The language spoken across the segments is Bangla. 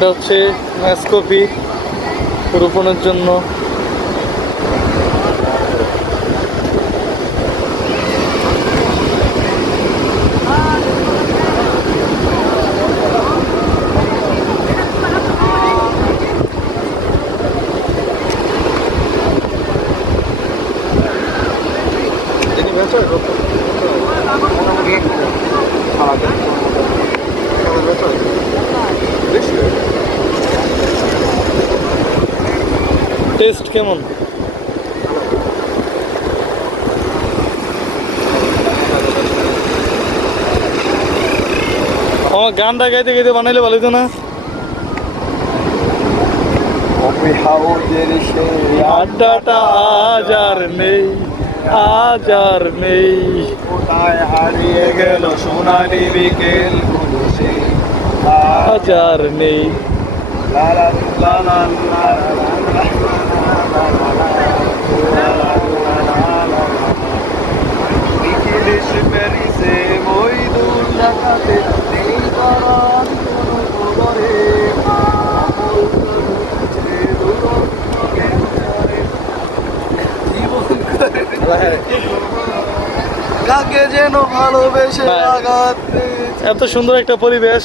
এটা হচ্ছে ম্যাচ কফি রোপণের জন্য। যিনি বেচো টেস্ট কেমন আমার গানটা গাইতে গাইতে বানাইলে ভালো হতো না আড্ডাটা আজ আর নেই আজ আর নেই হারিয়ে গেল সোনালি বিকেল আজ আর নেই লা লা লা লা প্যারিসে ওই দূর ঢাকাতে নেই করার কোনো খবরে কাকে যেন ভালোবেসে। আঘাত এত সুন্দর একটা পরিবেশ।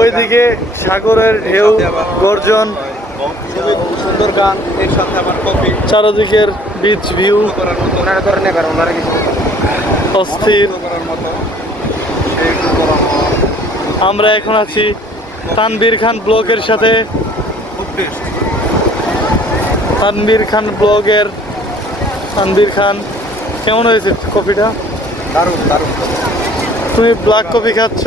ওইদিকে সাগরের ঢেউ গর্জন। সুন্দর গান। এর সাথে আমার কফি। চারদিকের বিচ ভিউ করার মতো। ওনারা করে ওনারা কিছু অস্থির। আমরা এখন আছি তানবীর খান ব্লগের সাথে। তানবীর খান ব্লগের তানবীর খান। কেমন হয়েছে কফিটা? দারুণ দারুণ। তুমি ব্ল্যাক কফি খাচ্ছ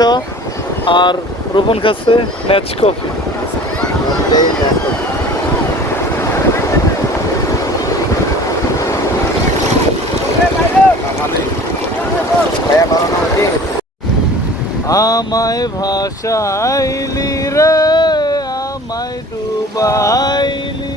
আর রোপণ খাচ্ছে ন্যাচ কফি আমায় ভাসাইলি রে আমায় ডুবাইলি